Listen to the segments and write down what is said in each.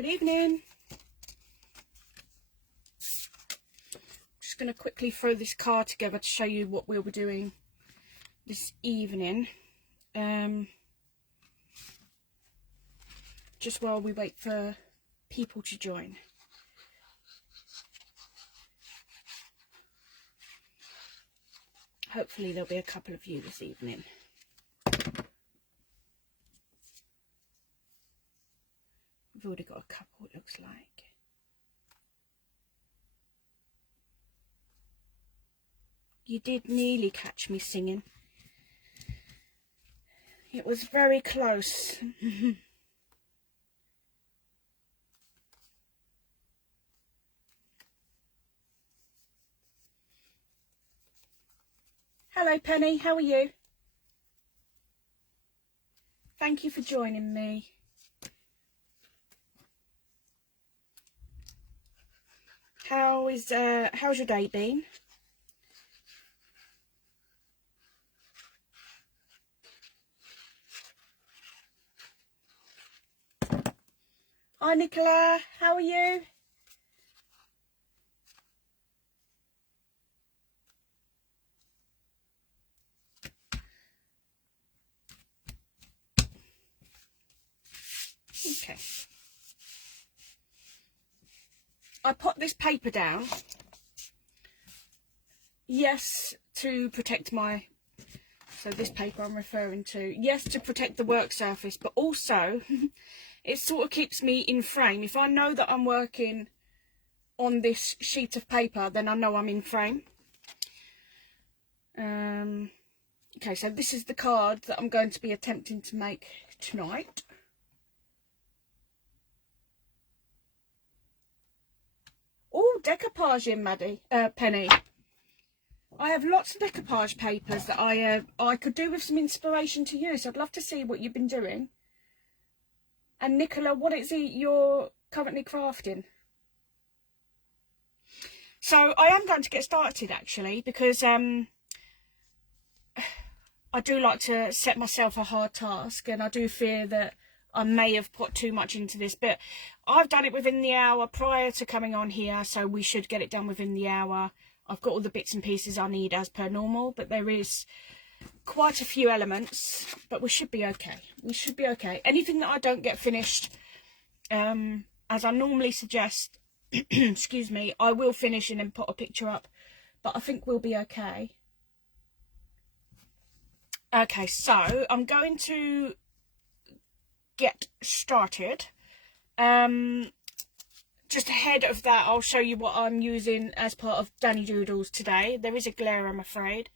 Good evening. Just going to quickly throw this card together to show you what we'll be doing this evening. Just while we wait for people to join. Hopefully there'll be a couple of you this evening. We've already got a couple, it looks like. You did nearly catch me singing. It was very close. Hello Penny, how are you? Thank you for joining me. How's your day been? Hi Nicola, how are you? Okay. I put this paper down, yes, to protect my, so this paper I'm referring to, yes, to protect the work surface, but also it sort of keeps me in frame. If I know that I'm working on this sheet of paper, then I know I'm in frame. Okay, so this is the card that I'm going to be attempting to make tonight. Oh, decoupage in, Penny. I have lots of decoupage papers that I could do with some inspiration to use. I'd love to see what you've been doing. And Nicola, what is it you're currently crafting? So I am going to get started actually, because I do like to set myself a hard task, and I do fear that I may have put too much into this, but I've done it within the hour prior to coming on here, so we should get it done within the hour. I've got all the bits and pieces I need as per normal, but there is quite a few elements, but we should be okay. We should be okay. Anything that I don't get finished, as I normally suggest, excuse me, I will finish and then put a picture up, but I think we'll be okay. Okay, so I'm going to get started. Just ahead of that, I'll show you what I'm using as part of Dani Doodles today. There is a glare, I'm afraid.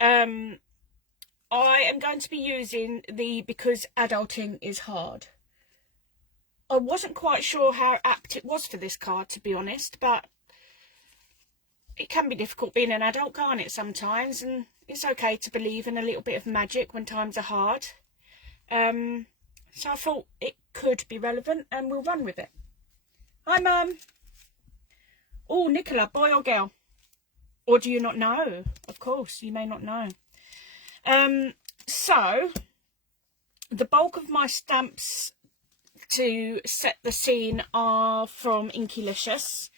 I am going to be using the Because Adulting is Hard. I wasn't quite sure how apt it was for this card, to be honest, but it can be difficult being an adult, can't it, sometimes? And it's okay to believe in a little bit of magic when times are hard. So I thought it could be relevant, and we'll run with it. Hi, Mum. Oh, Nicola, boy or girl? Or do you not know? Of course, you may not know. So, the bulk of my stamps to set the scene are from Inkylicious.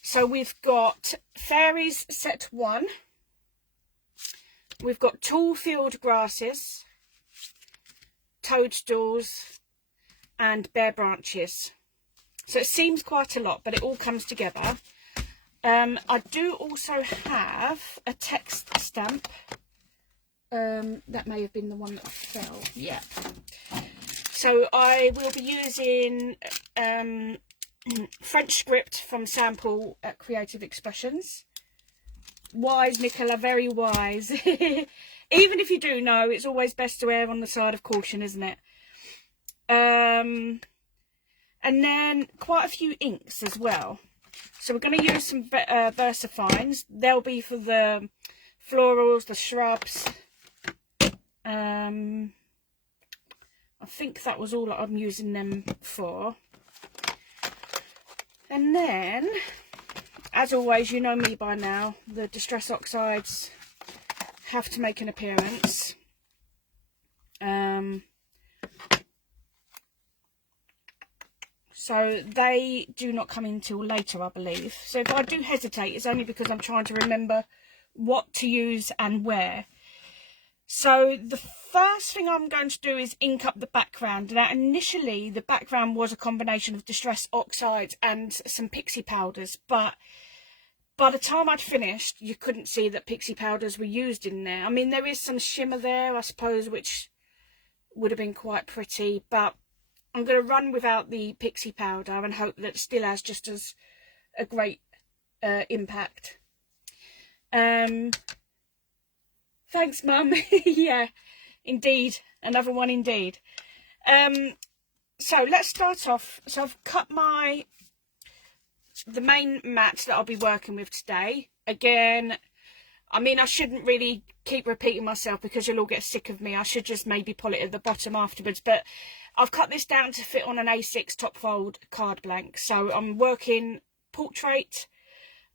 So we've got Fairies set 1. We've got Tall Field Grasses, Toadstools, and Bare Branches. So it seems quite a lot, but it all comes together. I do also have a text stamp. That may have been the one that fell. Yeah. So I will be using French script from Sample at Creative Expressions. Wise, Nicola, very wise. Even if you do know, it's always best to err on the side of caution, isn't it? And then quite a few inks as well. So we're going to use some VersaFines. They'll be for the florals, the shrubs. I think that was all that I'm using them for. And then, as always, you know me by now, the Distress Oxides have to make an appearance. So they do not come in till later, I believe. So if I do hesitate, it's only because I'm trying to remember what to use and where. So the first thing I'm going to do is ink up the background. Now initially the background was a combination of Distress Oxides and some pixie powders, but by the time I'd finished you couldn't see that pixie powders were used in there. I mean, there is some shimmer there, I suppose, which would have been quite pretty, but I'm going to run without the pixie powder and hope that it still has just as a great impact. Thanks, Mum. Yeah, indeed. Another one indeed. So let's start off. So I've cut the main mat that I'll be working with today. Again, I mean, I shouldn't really keep repeating myself because you'll all get sick of me. I should just maybe pull it at the bottom afterwards. But I've cut this down to fit on an A6 top fold card blank. So I'm working portrait,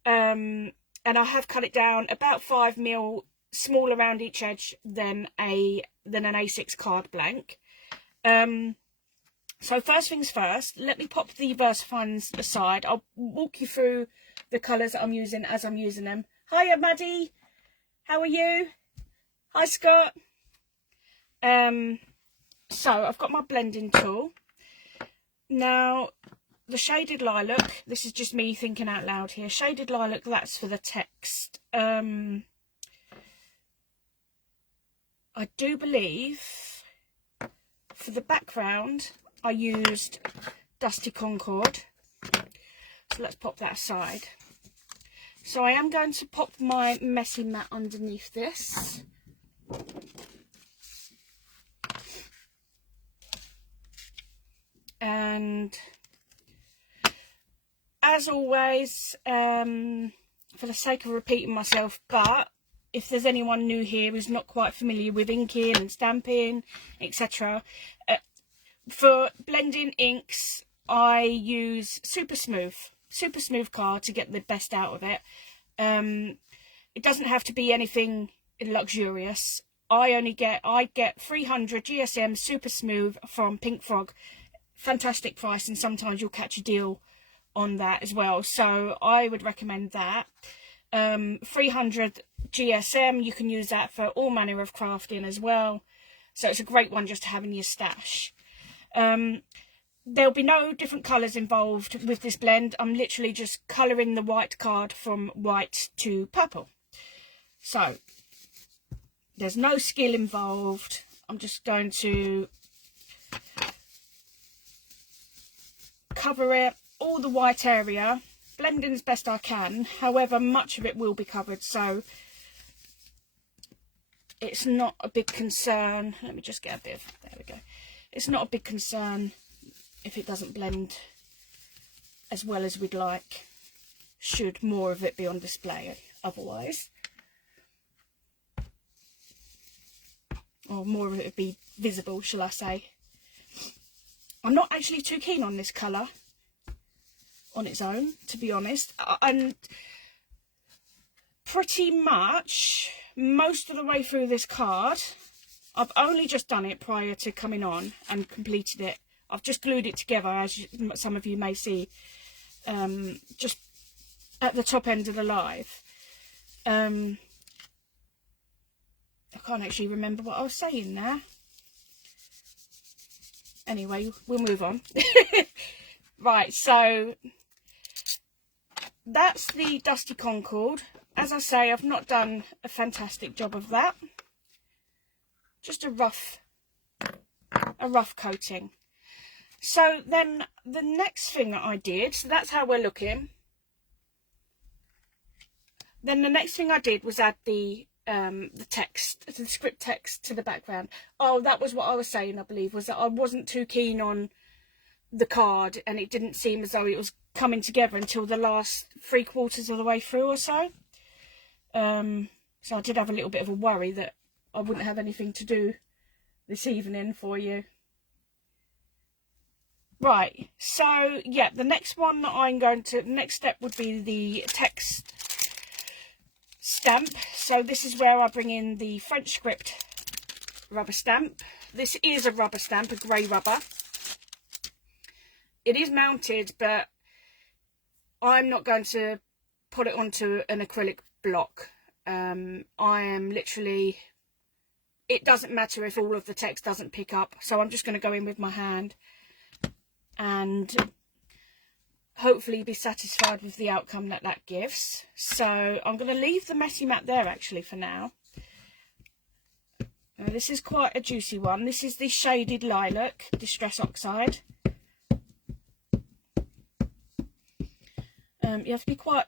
and I have cut it down about 5mm smaller around each edge than an A6 card blank. So first things first, let me pop the VersaFines aside. I'll walk you through the colours that I'm using as I'm using them. Hiya, Maddie. How are you? Hi, Scott. So I've got my blending tool. Now, the Shaded Lilac, this is just me thinking out loud here. Shaded Lilac, that's for the text. I do believe for the background I used Dusty Concord. So let's pop that aside. So I am going to pop my messy mat underneath this. And as always, for the sake of repeating myself, but if there's anyone new here who's not quite familiar with inking and stamping, etc., for blending inks, I use Super Smooth card to get the best out of it. It doesn't have to be anything luxurious. I get 300 GSM Super Smooth from Pink Frog. Fantastic price, and sometimes you'll catch a deal on that as well. So I would recommend that. 300 GSM, you can use that for all manner of crafting as well. So it's a great one just to have in your stash. There'll be no different colours involved with this blend. I'm literally just colouring the white card from white to purple. So there's no skill involved. I'm just going to cover it, all the white area, blending as best I can. However, much of it will be covered, so it's not a big concern. Let me just get a bit of, there we go. It's not a big concern if it doesn't blend as well as we'd like, should more of it be on display otherwise. Or more of it be visible, shall I say. I'm not actually too keen on this colour on its own, to be honest. And pretty much most of the way through this card, I've only just done it prior to coming on and completed it. I've just glued it together, as some of you may see, just at the top end of the live. I can't actually remember what I was saying there. Anyway, we'll move on. Right, so that's the Dusty Concord. As I say, I've not done a fantastic job of that. Just a rough coating. So then the next thing that I did, so that's how we're looking. Then the next thing I did was add the text, the script text to the background. Oh, that was what I was saying, I believe, was that I wasn't too keen on the card, and it didn't seem as though it was coming together until the last 3/4 of the way through or so. So I did have a little bit of a worry that I wouldn't have anything to do this evening for you. Right, so yeah, the next one that next step would be the text stamp. So this is where I bring in the French script rubber stamp. This is a rubber stamp, a grey rubber. it is mounted, but I'm not going to put it onto an acrylic block. I am literally, it doesn't matter if all of the text doesn't pick up, so I'm just going to go in with my hand and hopefully be satisfied with the outcome that that gives. So I'm going to leave the messy mat there actually for now. Now, this is quite a juicy one. This is the Shaded Lilac Distress Oxide. You have to be quite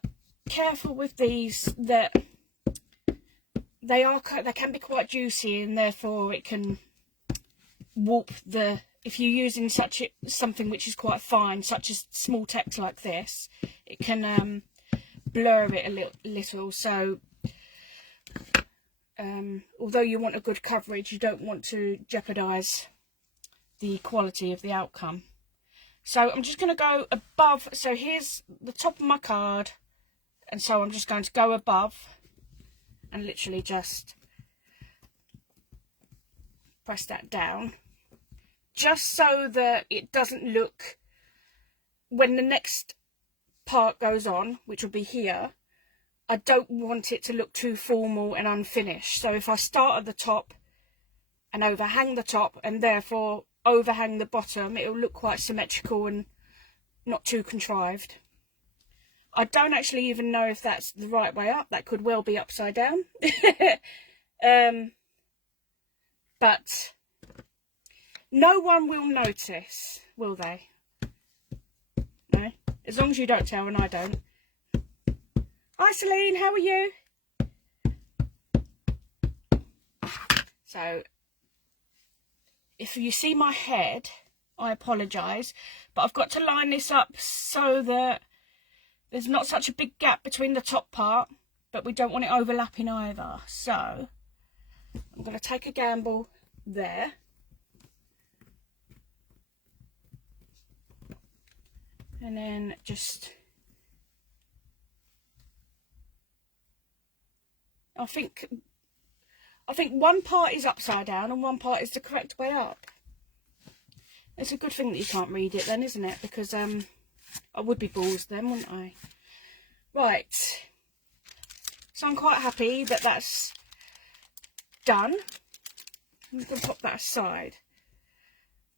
careful with these, that they can be quite juicy, and therefore it can warp the, if you're using something which is quite fine, such as small text like this, it can blur it a little. So although you want a good coverage, you don't want to jeopardize the quality of the outcome. So I'm just going to go above. So here's the top of my card, and so I'm just going to go above and literally just press that down, just so that it doesn't look, when the next part goes on, which will be here, I don't want it to look too formal and unfinished. So if I start at the top and overhang the top and therefore overhang the bottom, it'll look quite symmetrical and not too contrived. I don't actually even know if that's the right way up. That could well be upside down. But no one will notice, will they? No? As long as you don't tell, and I don't. Hi Celine, how are you? So, if you see my head, I apologise, but I've got to line this up so that there's not such a big gap between the top part, but we don't want it overlapping either. So I'm going to take a gamble there. And then just, I think one part is upside down and one part is the correct way up. It's a good thing that you can't read it then, isn't it? Because I would be balls then, wouldn't I? Right. So I'm quite happy that that's done. I'm going to pop that aside.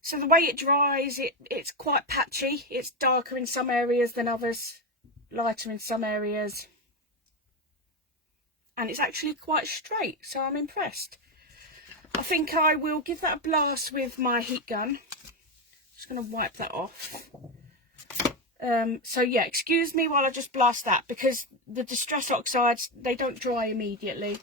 So the way it dries, it's quite patchy. It's darker in some areas than others, lighter in some areas. And it's actually quite straight, so I'm impressed. I think I will give that a blast with my heat gun. Just going to wipe that off. So yeah, excuse me while I just blast that, because the Distress Oxides, they don't dry immediately.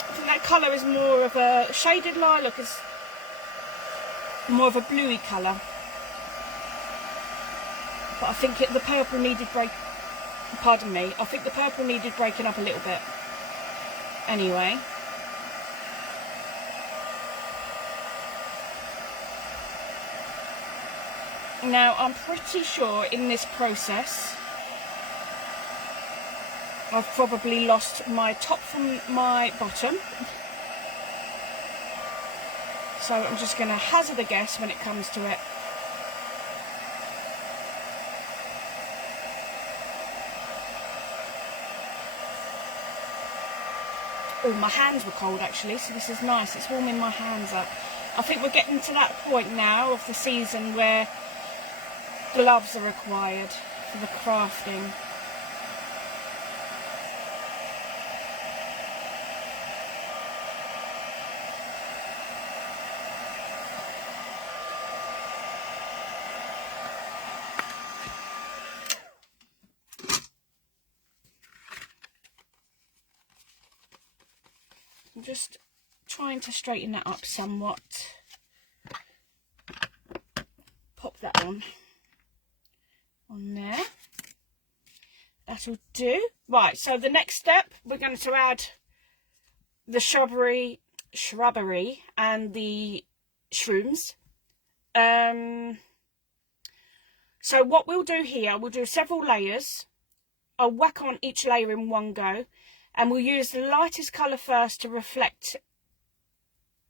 I think that colour is more of a Shaded Lilac, is more of a bluey colour. But I think the purple needed pardon me, I think the purple needed breaking up a little bit. Anyway. Now, I'm pretty sure in this process, I've probably lost my top from my bottom. So I'm just going to hazard a guess when it comes to it. Oh, my hands were cold actually, so this is nice. It's warming my hands up. I think we're getting to that point now of the season where gloves are required for the crafting. I'm just trying to straighten that up somewhat. Pop that on there. That'll do. Right, so the next step, we're going to add the shrubbery and the shrooms. So what we'll do here, we'll do several layers I'll whack on each layer in one go, and we'll use the lightest colour first to reflect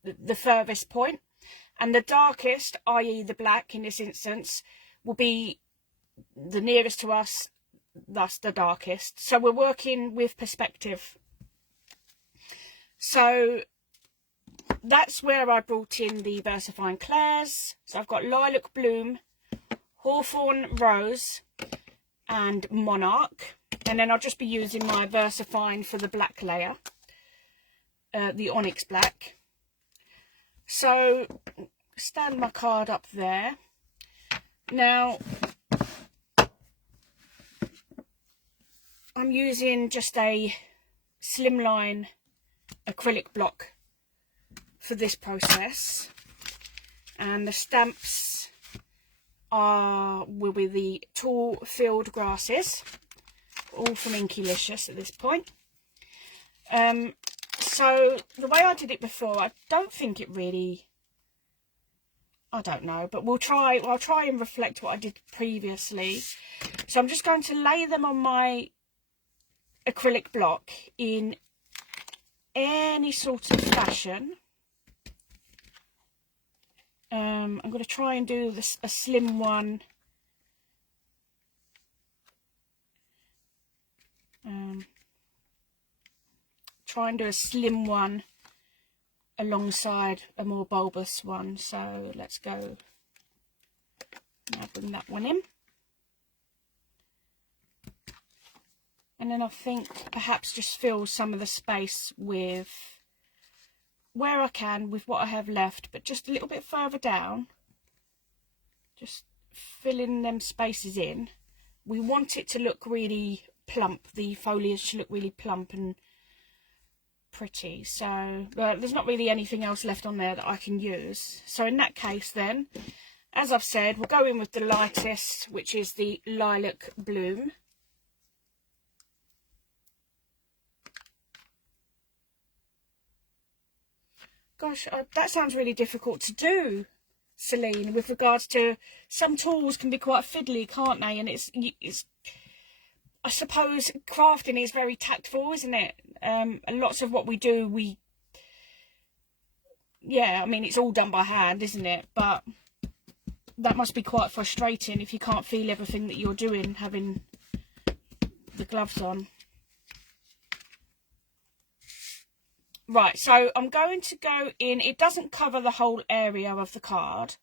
the furthest point, and the darkest, i.e. the black in this instance, will be the nearest to us, thus the darkest. So we're working with perspective. So that's where I brought in the VersaFine Clairs. So I've got Lilac Bloom, Hawthorn Rose and Monarch, and then I'll just be using my VersaFine for the black layer, the Onyx Black. So stand my card up there. Now I'm using just a slimline acrylic block for this process, and the stamps will be the Tall Field Grasses, all from Inkylicious at this point. So the way I did it before, I don't think it really, I don't know, but I'll try and reflect what I did previously. So I'm just going to lay them on my acrylic block in any sort of fashion. I'm going to try and do a slim one. Try and do a slim one alongside a more bulbous one. So let's go. Now bring that one in. And then I think perhaps just fill some of the space with, where I can, with what I have left, but just a little bit further down. Just filling them spaces in. We want it to look really plump. The foliage should look really plump and pretty. So there's not really anything else left on there that I can use. So in that case then, as I've said, we'll go in with the lightest, which is the Lilac Bloom. Gosh, that sounds really difficult to do, Celine, with regards to, some tools can be quite fiddly, can't they? And it's I suppose crafting is very tactful, isn't it? And lots of what we do, yeah, I mean, it's all done by hand, isn't it? But that must be quite frustrating if you can't feel everything that you're doing, having the gloves on. Right, so I'm going to go in. It doesn't cover the whole area of the card.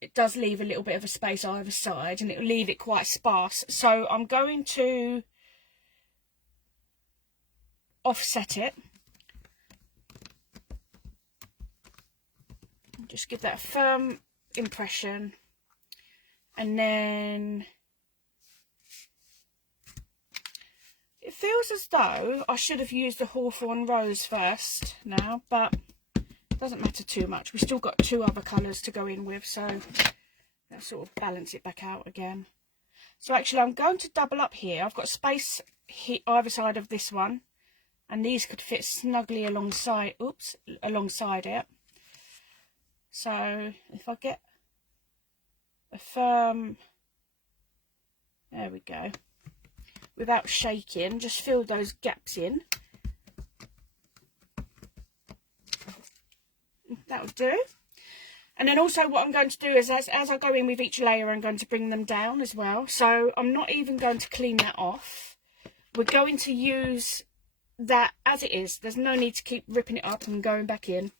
It does leave a little bit of a space either side, and it will leave it quite sparse. So I'm going to offset it. Just give that a firm impression. And then it feels as though I should have used the Hawthorn Rose first now, but it doesn't matter too much. We've still got two other colours to go in with, so that'll sort of balance it back out again. So actually I'm going to double up here. I've got space here, either side of this one, and these could fit snugly alongside, alongside it. So if I get a firm, there we go, without shaking, just fill those gaps in. That'll do. And then also what I'm going to do is, as I go in with each layer, I'm going to bring them down as well. So I'm not even going to clean that off. We're going to use that as it is. There's no need to keep ripping it up and going back in.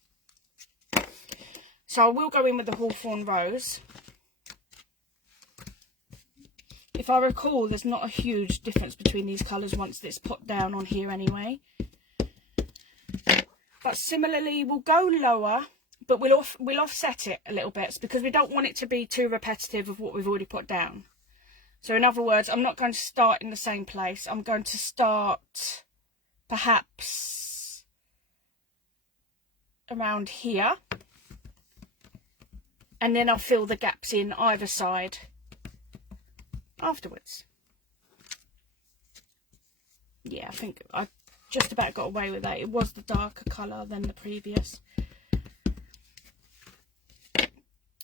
So I will go in with the Hawthorn Rose. If I recall, there's not a huge difference between these colours once it's put down on here anyway. But similarly, we'll go lower, but we'll offset it a little bit, because we don't want it to be too repetitive of what we've already put down. So in other words, I'm not going to start in the same place. I'm going to start perhaps around here, and then I'll fill the gaps in either side afterwards. Yeah, I think I just about got away with that. It was the darker colour than the previous.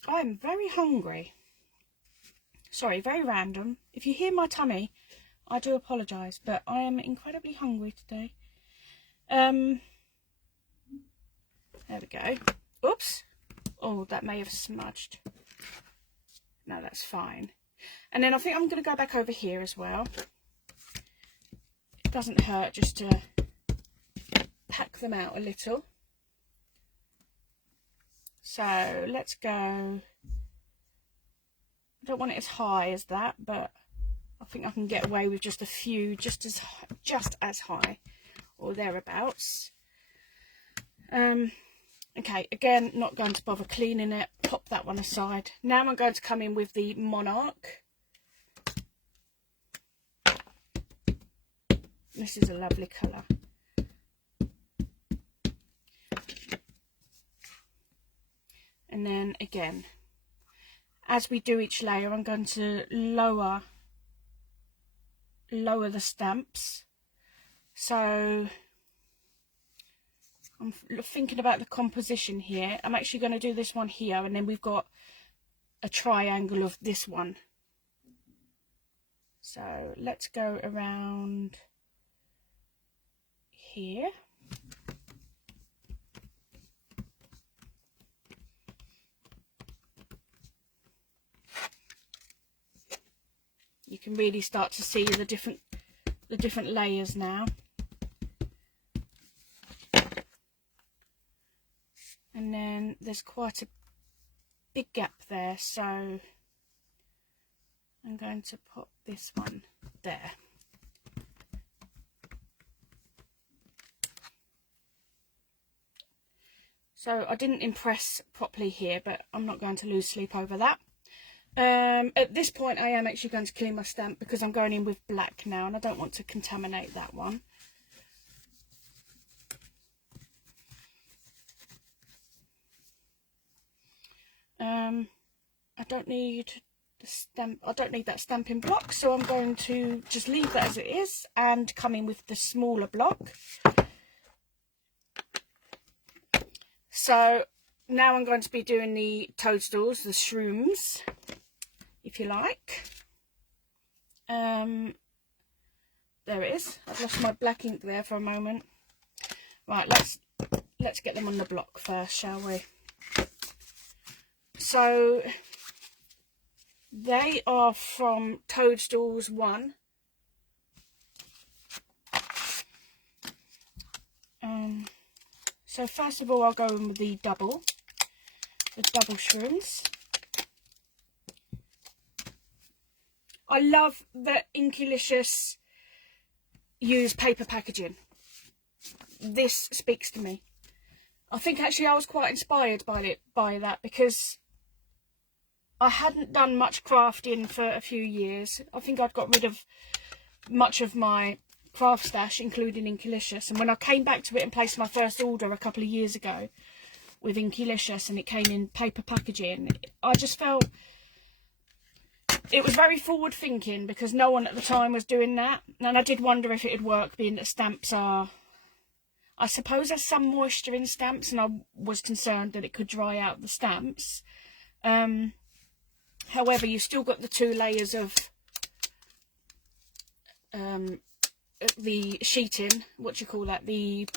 I'm very hungry. Sorry, very random. If you hear my tummy, I do apologise, but I am incredibly hungry today. There we go. Oops. Oh, that may have smudged. No, that's fine. And then I think I'm going to go back over here as well. It doesn't hurt just to pack them out a little. So let's go. I don't want it as high as that, but I think I can get away with just a few, just as high or thereabouts. Okay, again, not going to bother cleaning it. Pop that one aside. Now I'm going to come in with the Monarch. This is a lovely colour. And then again, as we do each layer, I'm going to lower the stamps. So I'm thinking about the composition here. I'm actually going to do this one here, and then we've got a triangle of this one. So let's go around here. You can really start to see the different layers now. And then there's quite a big gap there, so I'm going to put this one there. So I didn't impress properly here, but I'm not going to lose sleep over that. At this point I am actually going to clean my stamp because I'm going in with black now and I don't want to contaminate that one. I don't need the stamp. I don't need that stamping block, so I'm going to just leave that as it is and come in with the smaller block. So now I'm going to be doing the toadstools, the shrooms, if you like. There it is. I've lost my black ink there for a moment. Right, let's get them on the block first, shall we? So they are from Toadstools 1. So first of all, I'll go in with the double shrooms. I love that Inkylicious use paper packaging. This speaks to me. I think actually I was quite inspired by that because I hadn't done much crafting for a few years. I think I'd got rid of much of my craft stash, including Inkylicious. And when I came back to it and placed my first order a couple of years ago with Inkylicious and it came in paper packaging, I just felt it was very forward thinking because no one at the time was doing that. And I did wonder if it'd work, being that stamps are, I suppose there's some moisture in stamps and I was concerned that it could dry out the stamps. However, you've still got the 2 layers of the sheeting, the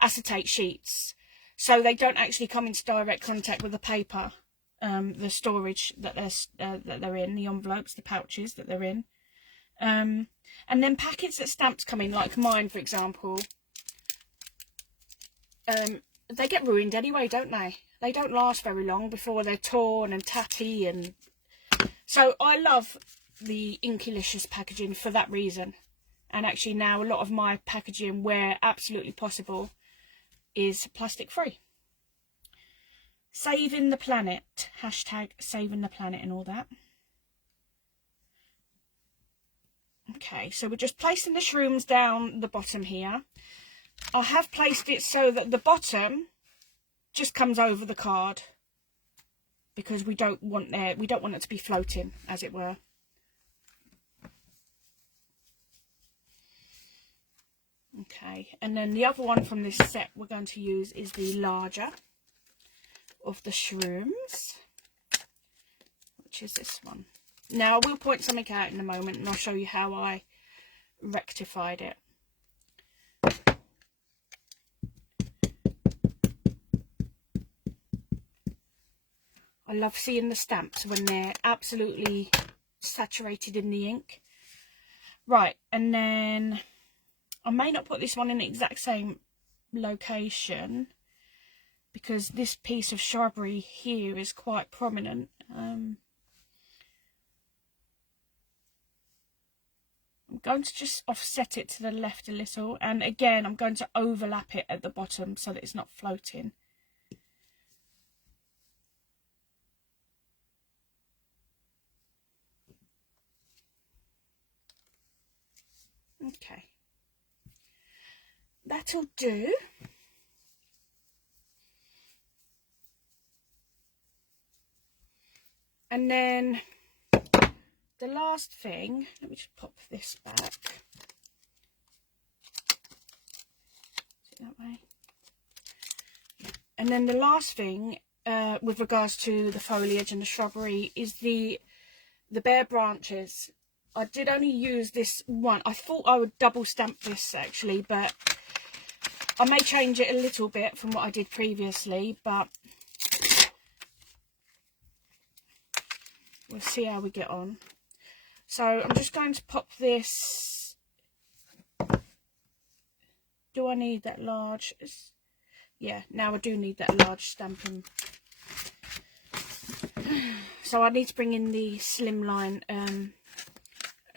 acetate sheets, so they don't actually come into direct contact with the paper, the storage that they're in, the envelopes, the pouches that they're in, and then packets that stamps come in, like mine for example, they get ruined anyway, don't they? They don't last very long before they're torn and tatty, and so I love the Inkylicious packaging for that reason. And actually now a lot of my packaging, where absolutely possible, is plastic free. Saving the planet, hashtag saving the planet and all that. Okay, so we're just placing the shrooms down the bottom here. I have placed it so that the bottom just comes over the card because we don't want it to be floating, as it were. Okay, and then the other one from this set we're going to use is the larger of the shrooms, which is this one. Now I will point something out in a moment and I'll show you how I rectified it. I love seeing the stamps when they're absolutely saturated in the ink. Right, and then I may not put this one in the exact same location because this piece of shrubbery here is quite prominent. I'm going to just offset it to the left a little, and again I'm going to overlap it at the bottom so that it's not floating. Okay, that'll do. And then the last thing, let me just pop this back. Is it that way? Yeah. And then the last thing with regards to the foliage and the shrubbery is the bare branches. I did only use this one. I thought I would double stamp this actually, but I may change it a little bit from what I did previously, but we'll see how we get on. So I'm just going to pop this. Do I need that large? Yeah, now I do need that large stamping. So I need to bring in the slimline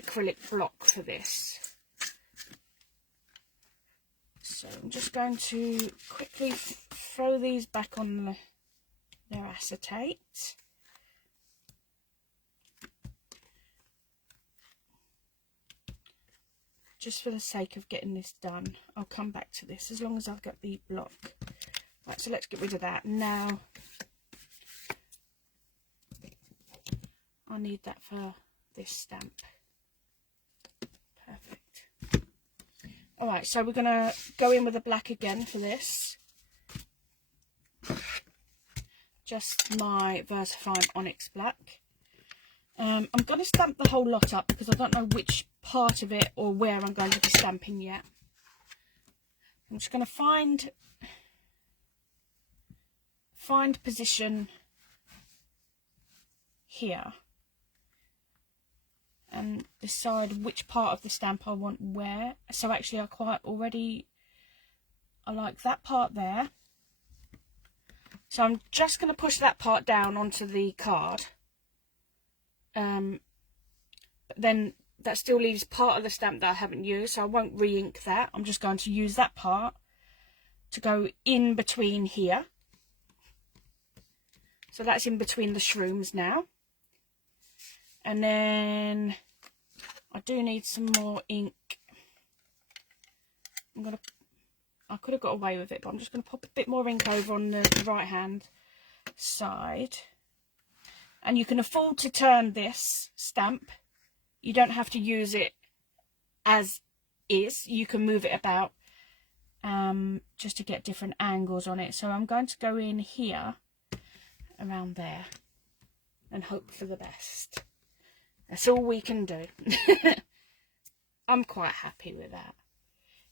acrylic block for this. So I'm just going to quickly throw these back on their acetate. Just for the sake of getting this done. I'll come back to this as long as I've got the block. Right, so let's get rid of that. Now I need that for this stamp. Perfect. Alright, so we're going to go in with the black again for this. Just my VersaFine Onyx black. I'm going to stamp the whole lot up because I don't know which part of it or where I'm going to be stamping yet. I'm just going to find position here and decide which part of the stamp I want where. So actually I like that part there. So I'm just going to push that part down onto the card. But then that still leaves part of the stamp that I haven't used, so I won't re-ink that. I'm just going to use that part to go in between here. So that's in between the shrooms now. And then I do need some more ink. I could have got away with it, but I'm just going to pop a bit more ink over on the right hand side. And you can afford to turn this stamp. You don't have to use it as is. You can move it about just to get different angles on it. So I'm going to go in here, around there, and hope for the best. That's all we can do. I'm quite happy with that.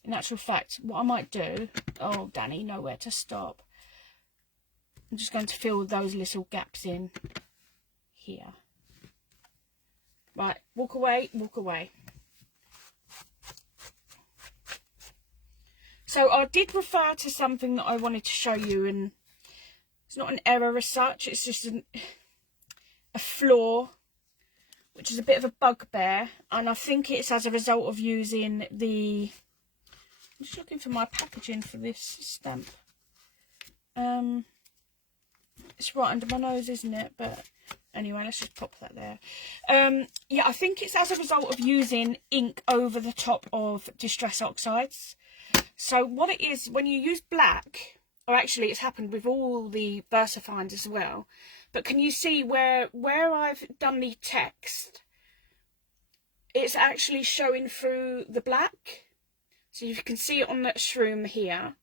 In actual fact, what I might do... Oh, Dani, nowhere to stop. I'm just going to fill those little gaps in here. Right, walk away, walk away. So I did refer to something that I wanted to show you, and it's not an error as such, it's just a flaw, which is a bit of a bugbear, and I think it's as a result of using the... I'm just looking for my packaging for this stamp. It's right under my nose, isn't it? But anyway, let's just pop that there. Yeah, I think it's as a result of using ink over the top of Distress Oxides. So what it is, when you use black, or actually it's happened with all the VersaFines as well, but can you see where I've done the text, it's actually showing through the black? So you can see it on that shroom here,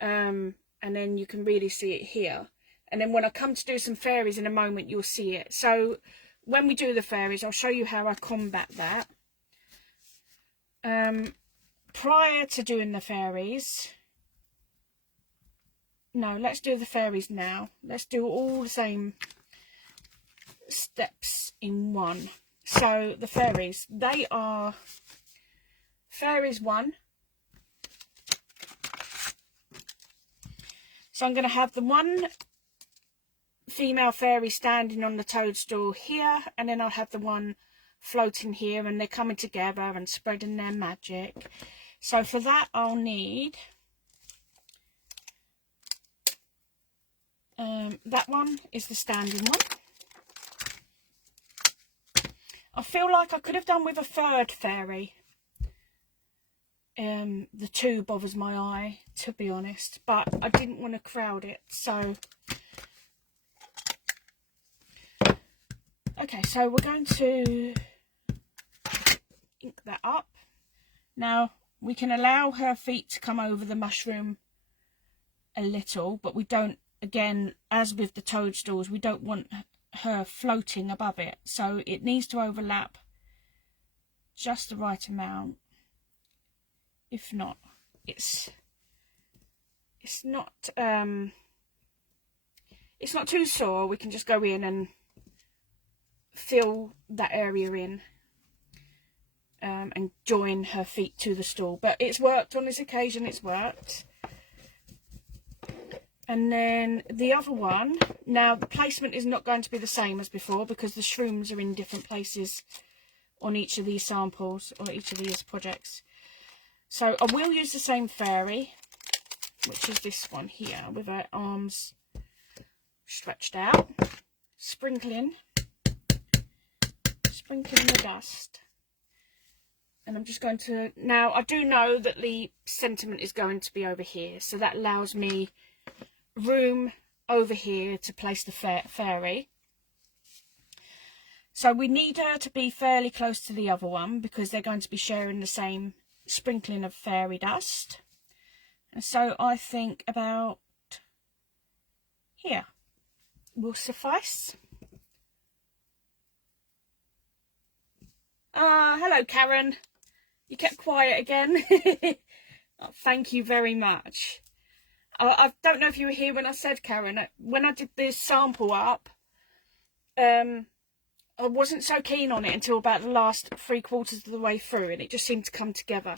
and then you can really see it here. And then when I come to do some fairies in a moment, you'll see it. So when we do the fairies, I'll show you how I combat that. prior to doing the fairies, no, let's do the fairies now. Let's do all the same steps in one. So the fairies, they are fairies 1. So I'm going to have the one female fairy standing on the toadstool here, and then I'll have the one floating here, and they're coming together and spreading their magic. So for that I'll need that one is the standing one. I feel like I could have done with a third fairy. The 2 bothers my eye, to be honest, but I didn't want to crowd it, so okay, so we're going to ink that up. Now we can allow her feet to come over the mushroom a little, but we don't, again, as with the toadstools, we don't want her floating above it, so it needs to overlap just the right amount. If not, it's not too sore. We can just go in and fill that area in and join her feet to the stool. But it's worked on this occasion, it's worked. And then the other one, now the placement is not going to be the same as before because the shrooms are in different places on each of these samples or each of these projects. So I will use the same fairy, which is this one here with her arms stretched out, sprinkling the dust. And I'm just going to, now I do know that the sentiment is going to be over here, so that allows me room over here to place the fairy. So we need her to be fairly close to the other one because they're going to be sharing the same sprinkling of fairy dust. And so I think about here will suffice. Hello Karen, you kept quiet again. Oh, thank you very much. I don't know if you were here when I said, Karen, when I did this sample up, I wasn't so keen on it until about the last 3/4 of the way through, and it just seemed to come together.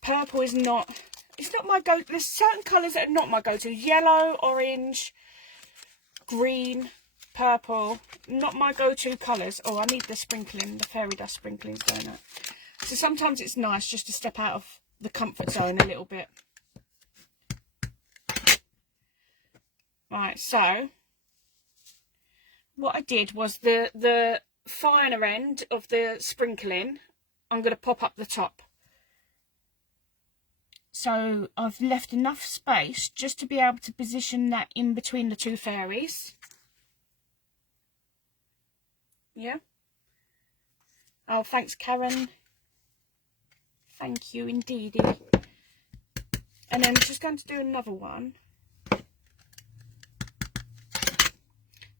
Purple is not, it's not my go-to. There's certain colours that are not my go-to. Yellow, orange, green, purple, not my go-to colours. Oh, I need the sprinkling, the fairy dust sprinklings going up. So sometimes it's nice just to step out of the comfort zone a little bit. Right, so what I did was the finer end of the sprinkling, I'm going to pop up the top. So I've left enough space just to be able to position that in between the 2 fairies. Yeah. Oh, thanks, Karen. Thank you indeed. And then I'm just going to do another one.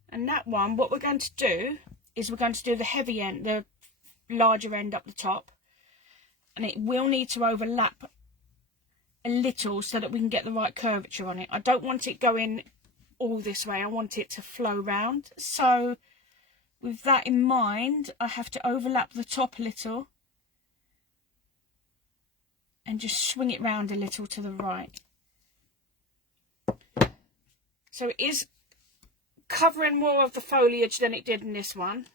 And that one, what we're going to do is we're going to do the heavy end, the larger end up the top. And it will need to overlap a little so that we can get the right curvature on it. I don't want it going all this way. I want it to flow round. So with that in mind, I have to overlap the top a little and just swing it round a little to the right. So it is covering more of the foliage than it did in this one,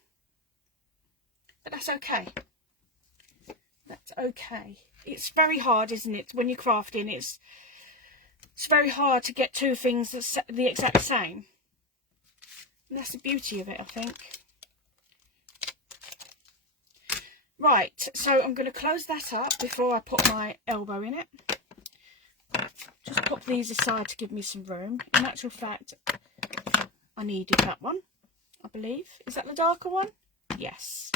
but that's okay. That's okay. It's very hard, isn't it, when you're crafting? It's very hard to get 2 things that's the exact same, and that's the beauty of it, I think. Right, so I'm going to close that up before I put my elbow in it. Just pop these aside to give me some room. In actual fact, I needed that one, I believe. Is that the darker one? Yes.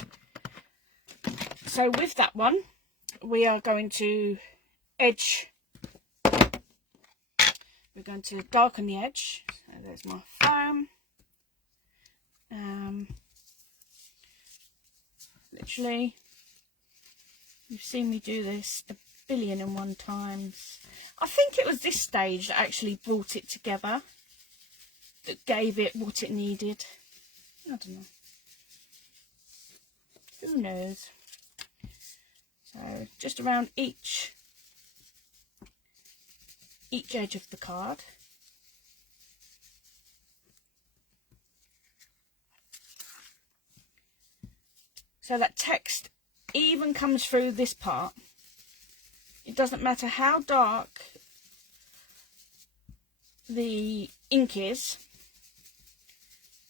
So with that one, we are going to edge. We're going to darken the edge. So there's my foam. Literally, you've seen me do this 1,000,000,001 times. I think it was this stage that actually brought it together, that gave it what it needed. I don't know. Who knows? So just around each edge of the card. So that text even comes through this part. It doesn't matter how dark the ink is,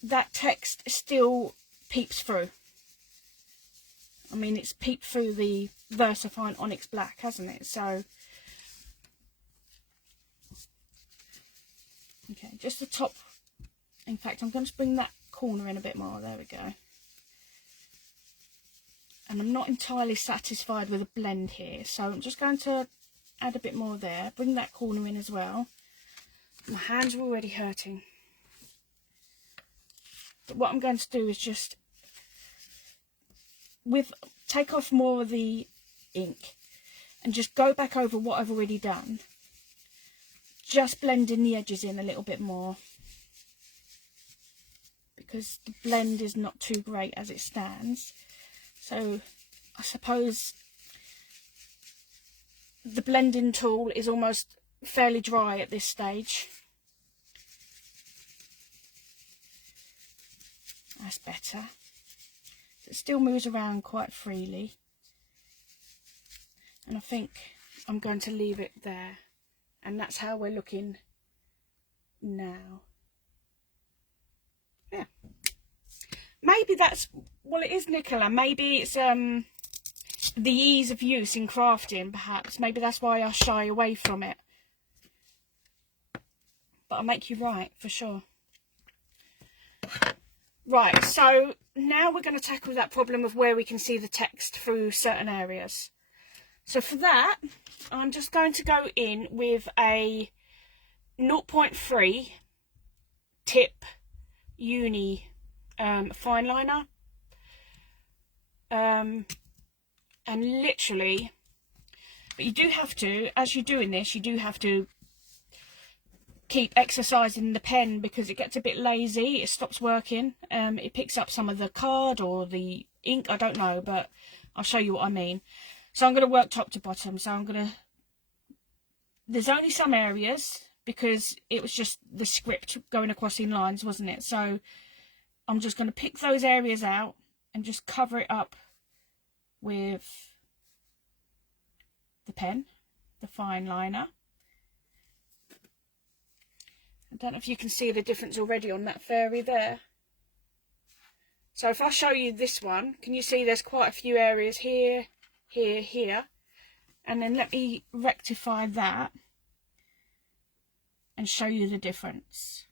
that text still peeps through. I mean, it's peeped through the VersaFine Onyx Black, hasn't it? So, okay, just the top. In fact, I'm going to bring that corner in a bit more. There we go. And I'm not entirely satisfied with the blend here, so I'm just going to add a bit more there. Bring that corner in as well. My hands are already hurting. But what I'm going to do is just take off more of the ink and just go back over what I've already done. Just blending the edges in a little bit more, because the blend is not too great as it stands. So I suppose the blending tool is almost fairly dry at this stage. That's better. It still moves around quite freely. And I think I'm going to leave it there. And that's how we're looking now. Yeah. Maybe that's, well, it is Nicola. Maybe it's the ease of use in crafting, perhaps. Maybe that's why I shy away from it. But I'll make you right, for sure. Right, so now we're going to tackle that problem of where we can see the text through certain areas. So for that, I'm just going to go in with a 0.3 tip uni fine liner. And literally, but you do have to, as you're doing this, you do have to keep exercising the pen, because it gets a bit lazy, it stops working, it picks up some of the card or the ink, I don't know, but I'll show you what I mean. So I'm going to work top to bottom. So I'm going to, there's only some areas, because it was just the script going across in lines, wasn't it? So I'm just going to pick those areas out and just cover it up with the pen, the fine liner. I don't know if you can see the difference already on that fairy there. So if I show you this one, can you see there's quite a few areas here, here, here. And then let me rectify that and show you the difference.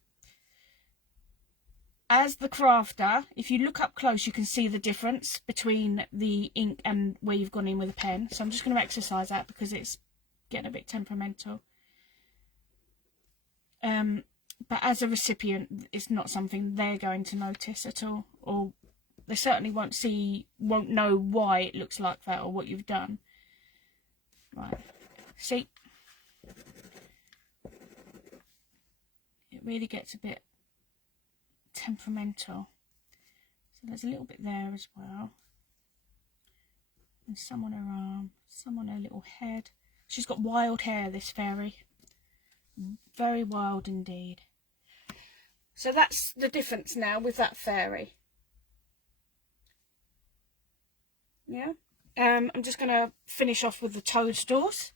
As the crafter, if you look up close, you can see the difference between the ink and where you've gone in with a pen. So I'm just going to exercise that because it's getting a bit temperamental. But as a recipient, it's not something they're going to notice at all, or they certainly won't know why it looks like that or what you've done. Right, see, it really gets a bit temperamental. So there's a little bit there as well, and some on her arm, some on her little head. She's got wild hair, this fairy. Very wild indeed. So that's the difference now with that fairy. Yeah. I'm just going to finish off with the toadstools.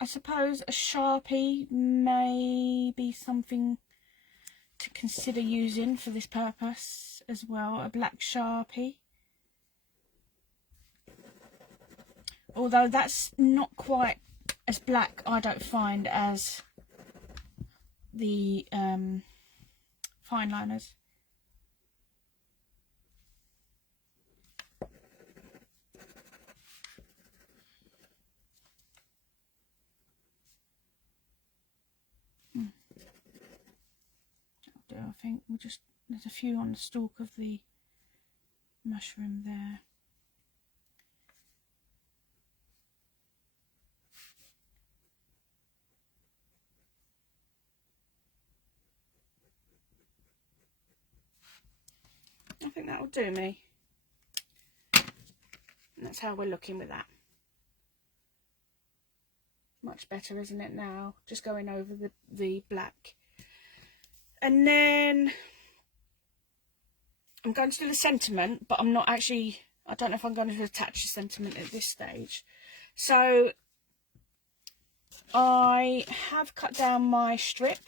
I suppose a Sharpie may be something to consider using for this purpose as well, a black Sharpie. Although that's not quite as black, I don't find, as the fine liners. think we'll just, there's a few on the stalk of the mushroom there. I think that'll do me. And that's how we're looking with that. Much better, isn't it now? Just going over the black. And then I'm going to do the sentiment, but I'm not actually, I don't know if I'm going to attach the sentiment at this stage. So I have cut down my strip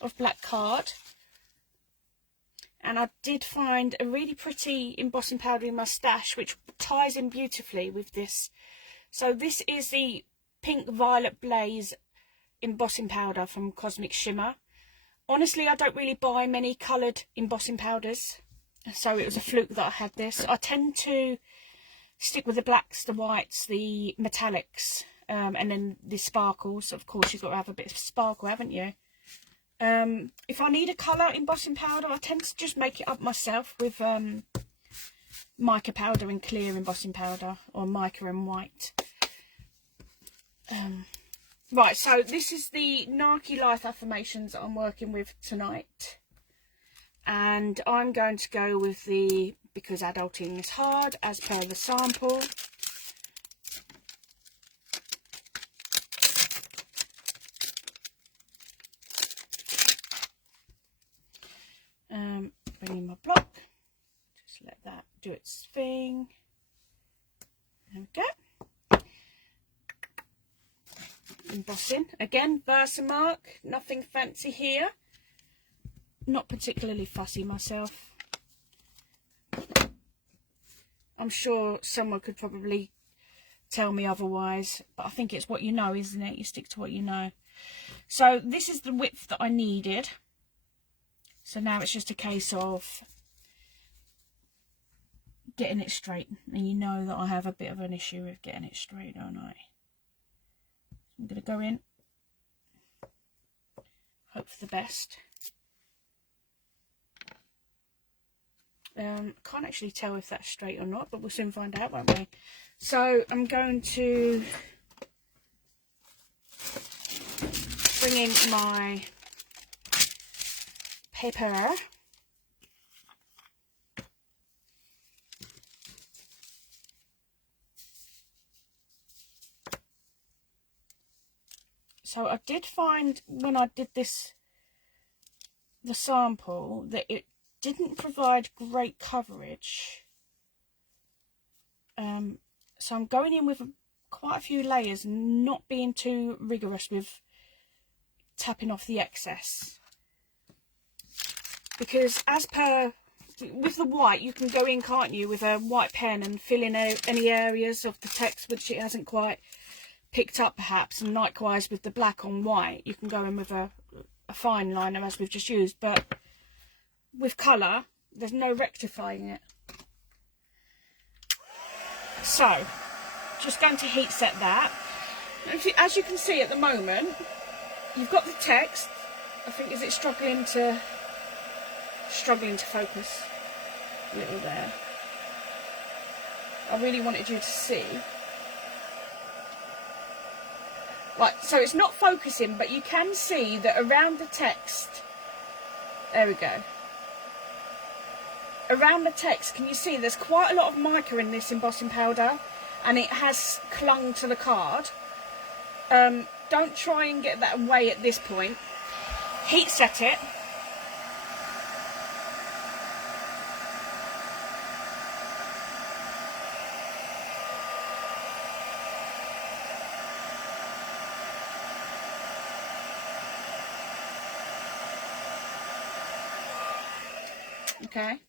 of black card. And I did find a really pretty embossing powder in my stash, which ties in beautifully with this. So this is the Pink Violet Blaze embossing powder from Cosmic Shimmer. Honestly, I don't really buy many coloured embossing powders, so it was a fluke that I had this. I tend to stick with the blacks, the whites, the metallics, and then the sparkles. Of course, you've got to have a bit of sparkle, haven't you? If I need a colour embossing powder, I tend to just make it up myself with mica powder and clear embossing powder, or mica and white. Right, so this is the Narky Life Affirmations that I'm working with tonight. And I'm going to go with the Because Adulting is Hard, as per the sample. Bring in my block. Just let that do its thing. There we go. Embossing again, Versamark, nothing fancy here, not particularly fussy myself. I'm sure someone could probably tell me otherwise, but I think it's what you know, isn't it? You stick to what you know. So this is the width that I needed, so now it's just a case of getting it straight, and you know that I have a bit of an issue with getting it straight, don't I? I'm going to go in, hope for the best. Can't actually tell if that's straight or not, but we'll soon find out, won't we? So I'm going to bring in my paper. So I did find when I did this, the sample, that it didn't provide great coverage. So I'm going in with quite a few layers, not being too rigorous with tapping off the excess. Because as per, with the white, you can go in, can't you, with a white pen and fill in any areas of the text which it hasn't quite picked up perhaps, and likewise with the black on white you can go in with a fine liner as we've just used, but with colour there's no rectifying it. So just going to heat set that. As you can see at the moment, you've got the text. I think, is it struggling to focus a little there? I really wanted you to see. Right, so it's not focusing, but you can see that around the text, there we go. Around the text, can you see there's quite a lot of mica in this embossing powder, and it has clung to the card. Don't try and get that away at this point. Heat set it. Okay.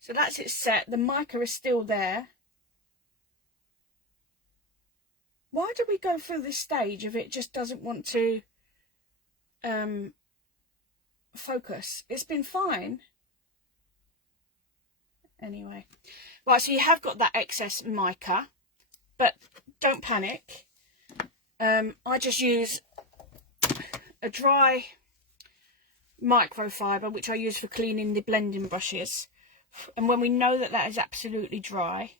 So that's it set. The mica is still there. Why do we go through this stage if it just doesn't want to focus? It's been fine. Anyway. Right, so you have got that excess mica, but don't panic. I just use a dry microfiber, which I use for cleaning the blending brushes. And when we know that that is absolutely dry,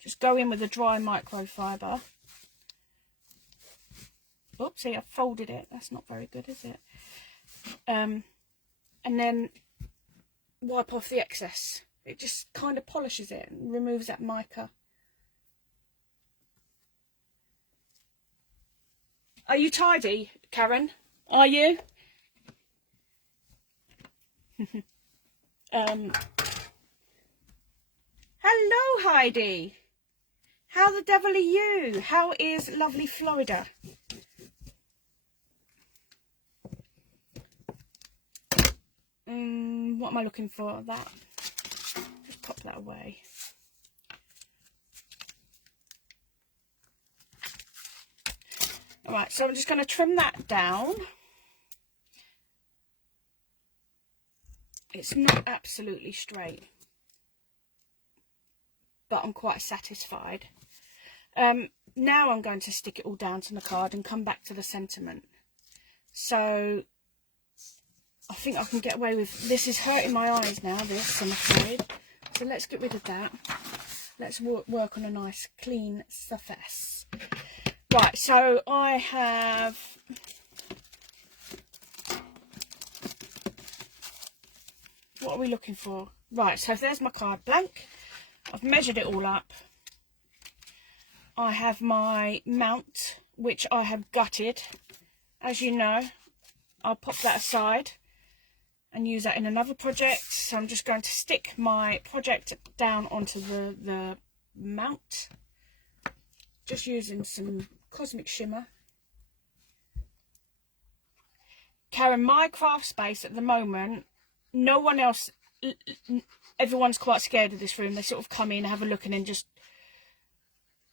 just go in with a dry microfiber. Oopsie, I folded it. That's not very good, is it? And then wipe off the excess. It just kind of polishes it and removes that mica. Are you tidy, Karen? Are you? Hello, Heidi. How the devil are you? How is lovely Florida? What am I looking for? That. Just pop that away. Alright, so I'm just going to trim that down. It's not absolutely straight, but I'm quite satisfied. Now I'm going to stick it all down to the card and come back to the sentiment. So I think I can get away with this. Is hurting my eyes now, this, I'm afraid. So let's get rid of that. Let's work on a nice clean surface. Right, so I have what are we looking for? Right, so there's my card blank. I've measured it all up. I have my mount, which I have gutted. As you know, I'll pop that aside and use that in another project. So I'm just going to stick my project down onto the mount, just using some Cosmic Shimmer. Karen, my craft space at the moment, no one else, everyone's quite scared of this room. They sort of come in, have a look, and then just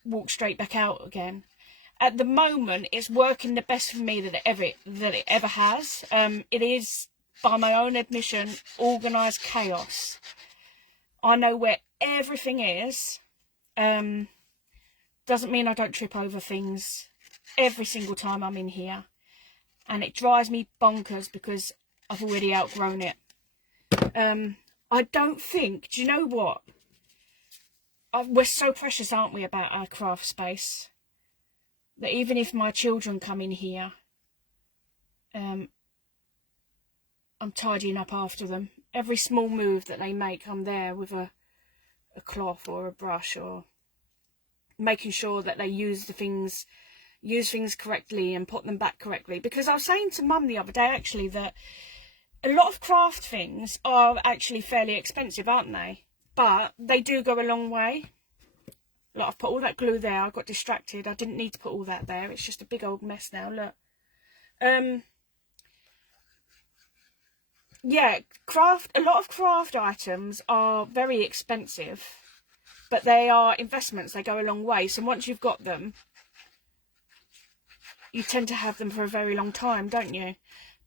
walk straight back out again. At the moment, it's working the best for me that it ever has. It is, by my own admission, organised chaos. I know where everything is. Doesn't mean I don't trip over things every single time I'm in here. And it drives me bonkers because I've already outgrown it. I don't think, do you know what? We're so precious, aren't we, about our craft space? That even if my children come in here, I'm tidying up after them. Every small move that they make, I'm there with a cloth or a brush, or making sure that they use things correctly and put them back correctly. Because I was saying to Mum the other day, actually, that a lot of craft things are actually fairly expensive, aren't they? But they do go a long way. Like, I've put all that glue there. I got distracted. I didn't need to put all that there. It's just a big old mess now. Look. Yeah, a lot of craft items are very expensive, but they are investments. They go a long way. So once you've got them, you tend to have them for a very long time, don't you?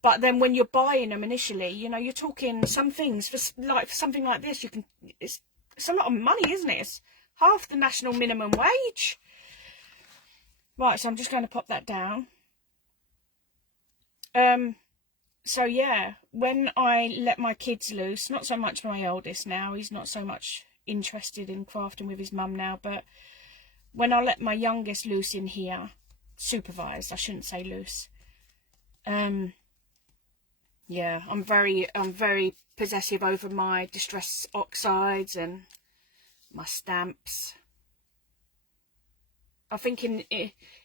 But then when you're buying them initially, you know, you're talking some things for something like this. It's a lot of money, isn't it? It's half the national minimum wage. Right, so I'm just going to pop that down. So yeah, when I let my kids loose, not so much my eldest now, he's not so much interested in crafting with his mum now, but when I let my youngest loose in here, supervised, I shouldn't say loose, yeah, I'm very possessive over my distress oxides and my stamps. I think in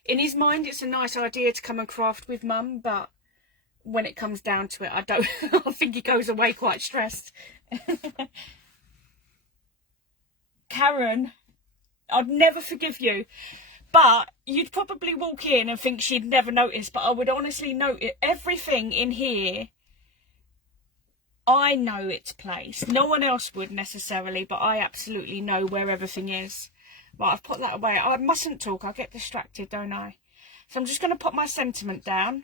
his mind it's a nice idea to come and craft with Mum, but when it comes down to it, I don't. I think he goes away quite stressed. Karen, I'd never forgive you. But you'd probably walk in and think she'd never noticed, but I would honestly notice everything in here. I know its place. No one else would necessarily, but I absolutely know where everything is. Right, I've put that away. I mustn't talk. I get distracted, don't I? So I'm just going to put my sentiment down.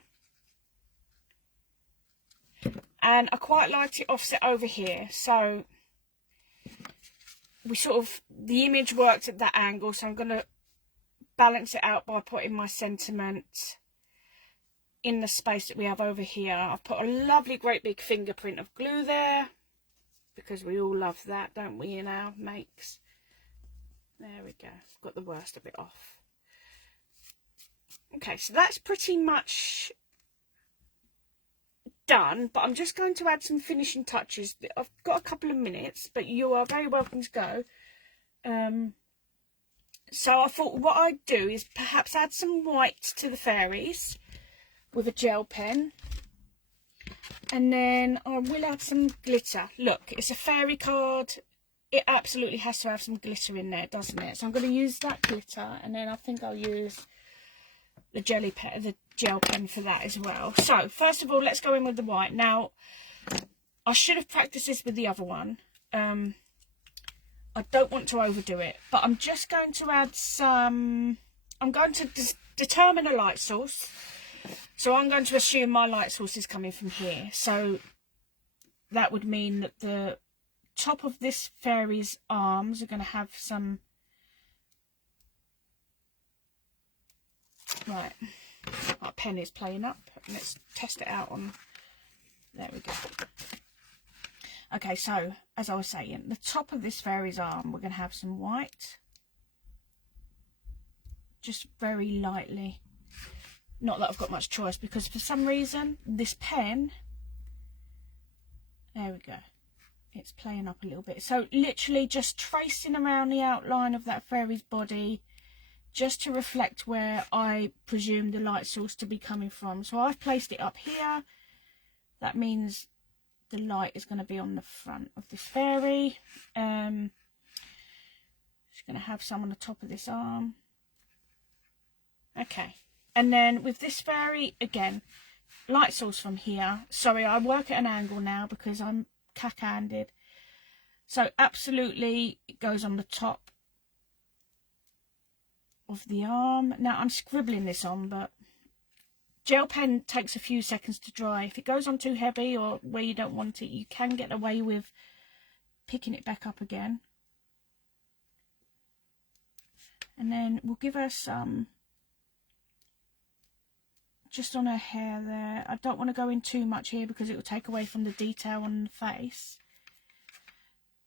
And I quite like it offset over here. So we sort of, the image worked at that angle. So I'm going to balance it out by putting my sentiment in the space that we have over here. I've put a lovely great big fingerprint of glue there, because we all love that, don't we, in our makes. There we go, got the worst of it off. Okay, so that's pretty much done, but I'm just going to add some finishing touches. I've got a couple of minutes, but you are very welcome to go. So I thought what I'd do is perhaps add some white to the fairies with a gel pen, and then I will add some glitter. Look, it's a fairy card, it absolutely has to have some glitter in there, doesn't it? So I'm going to use that glitter, and then I think I'll use the gel pen for that as well. So first of all, let's go in with the white. Now I should have practiced this with the other one. I don't want to overdo it, but I'm just going to add some, I'm going to determine a light source. So I'm going to assume my light source is coming from here. So that would mean that the top of this fairy's arms are going to have some, right, our pen is playing up. Let's test it out on, there we go. Okay, so as I was saying, the top of this fairy's arm, we're going to have some white, just very lightly. Not that I've got much choice, because for some reason this pen, there we go, it's playing up a little bit. So literally just tracing around the outline of that fairy's body, just to reflect where I presume the light source to be coming from. So I've placed it up here. That means the light is going to be on the front of this fairy. Just going to have some on the top of this arm. Okay, and then with this fairy, again, light source from here. Sorry, I work at an angle now because I'm cack-handed. So absolutely it goes on the top of the arm. Now I'm scribbling this on, but gel pen takes a few seconds to dry. If it goes on too heavy or where you don't want it, you can get away with picking it back up again. And then we'll give her some just on her hair there. I don't want to go in too much here because it will take away from the detail on the face.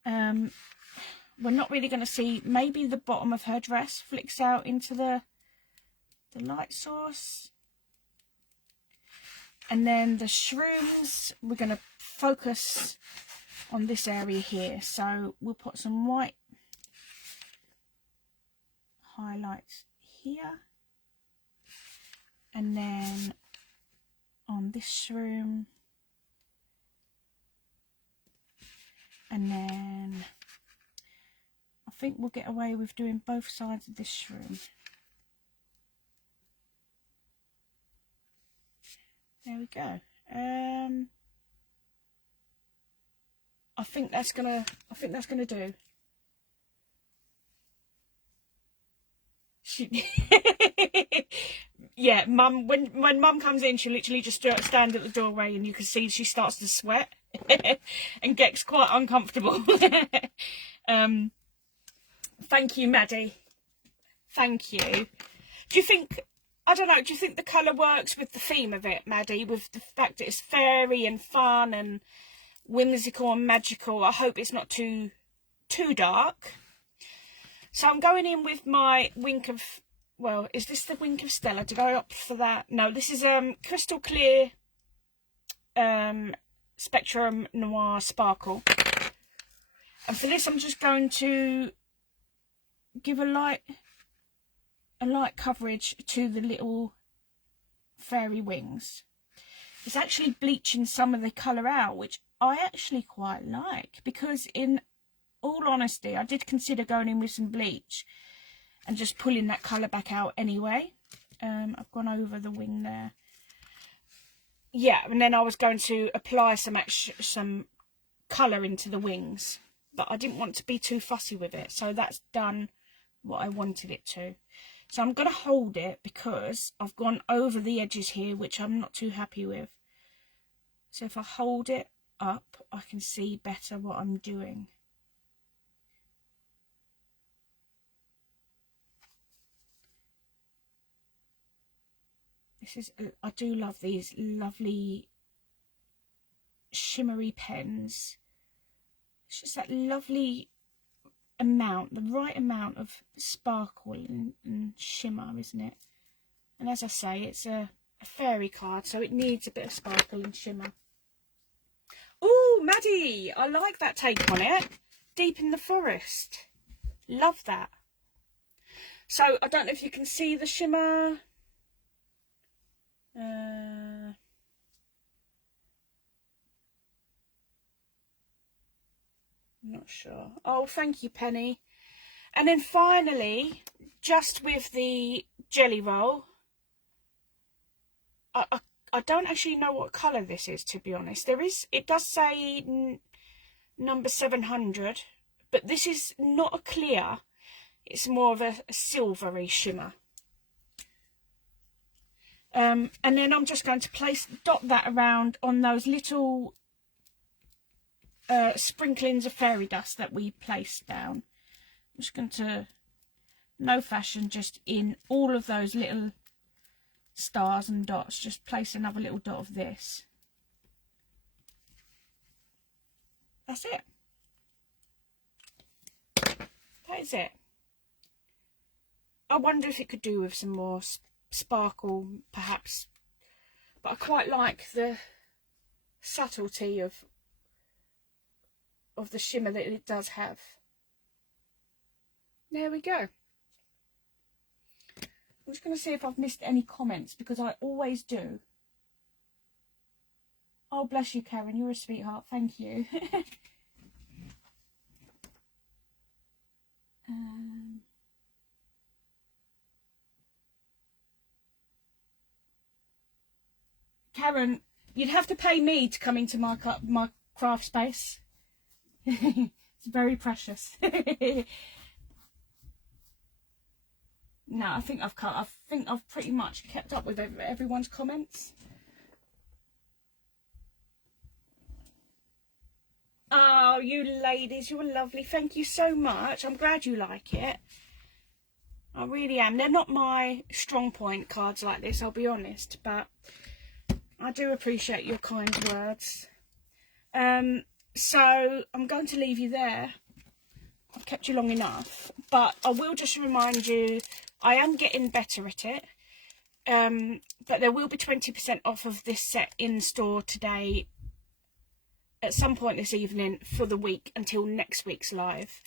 We're not really going to see, maybe the bottom of her dress flicks out into the light source. And then the shrooms, we're going to focus on this area here. So we'll put some white highlights here. And then on this shroom. And then I think we'll get away with doing both sides of this shroom. There we go. I think that's gonna do. Yeah, Mum. When Mum comes in, she literally just stand at the doorway, and you can see she starts to sweat and gets quite uncomfortable. Thank you, Maddie. Thank you. Do you think? I don't know, do you think the colour works with the theme of it, Maddie? With the fact that it's fairy and fun and whimsical and magical. I hope it's not too dark. So I'm going in with my Wink of... Well, is this the Wink of Stella? Did I opt for that? No, this is Crystal Clear Spectrum Noir Sparkle. And for this I'm just going to give a light coverage to the little fairy wings. It's actually bleaching some of the colour out, which I actually quite like, because in all honesty I did consider going in with some bleach and just pulling that colour back out anyway. I've gone over the wing there. Yeah, and then I was going to apply some colour into the wings, but I didn't want to be too fussy with it, so that's done what I wanted it to. So I'm going to hold it because I've gone over the edges here, which I'm not too happy with. So if I hold it up, I can see better what I'm doing. This is, I do love these lovely shimmery pens. It's just that lovely amount, the right amount of sparkle and shimmer, isn't it? And as I say, it's a fairy card, so it needs a bit of sparkle and shimmer. Oh, Maddie, I like that take on it. Deep in the forest. Love that. So, I don't know if you can see the shimmer. I'm not sure. Oh, thank you, Penny. And then finally, just with the jelly roll, I don't actually know what colour this is, to be honest. It does say number 700, but this is not a clear. It's more of a silvery shimmer. And then I'm just going to dot that around on those little sprinklings of fairy dust that we placed down. I'm just going to, no fashion, just in all of those little stars and dots, just place another little dot of this. That's it. That is it. I wonder if it could do with some more sparkle, perhaps, but I quite like the subtlety of the shimmer that it does have. There we go. I'm just going to see if I've missed any comments, because I always do. Oh, bless you, Karen. You're a sweetheart. Thank you. Karen, you'd have to pay me to come into my craft space. It's very precious. No, I think I've pretty much kept up with everyone's comments. Oh, you ladies, you're lovely. Thank you so much. I'm glad you like it. I really am. They're not my strong point, cards like this, I'll be honest, but I do appreciate your kind words. So I'm going to leave you there. I've kept you long enough, but I will just remind you, I am getting better at it. But there will be 20% off of this set in store today, at some point this evening, for the week until next week's live.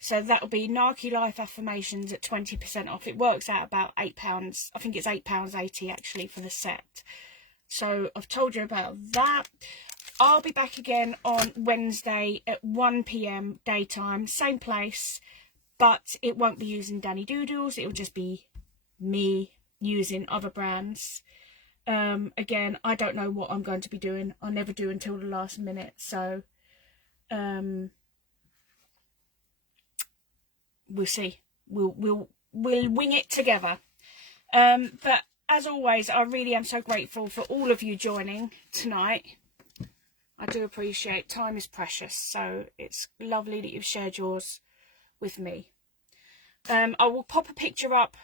So that'll be Narky Life Affirmations at 20% off. It works out about £8. I think it's £8.80 actually for the set. So I've told you about that. I'll be back again on Wednesday at 1 PM daytime, same place, but it won't be using Dani Doodles. It'll just be me using other brands. Again, I don't know what I'm going to be doing. I never do until the last minute, so we'll see. We'll wing it together. But as always, I really am so grateful for all of you joining tonight. I do appreciate, time is precious, so it's lovely that you've shared yours with me. I will pop a picture up.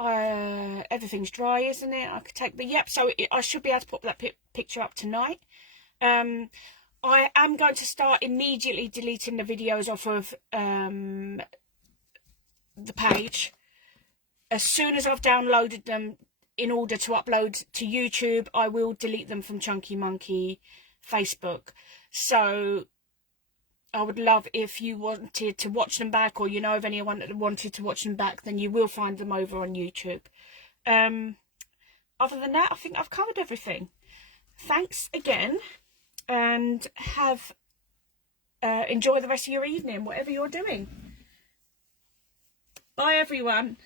Everything's dry, isn't it? I could take the, yep, so I should be able to pop that picture up tonight. I am going to start immediately deleting the videos off of the page. As soon as I've downloaded them, in order to upload to YouTube, I will delete them from Chunky Monkey Facebook. So I would love if you wanted to watch them back, or you know of anyone that wanted to watch them back, then you will find them over on YouTube. Other than that, I think I've covered everything. Thanks again, and have enjoy the rest of your evening, whatever you're doing. Bye everyone.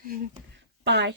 Bye.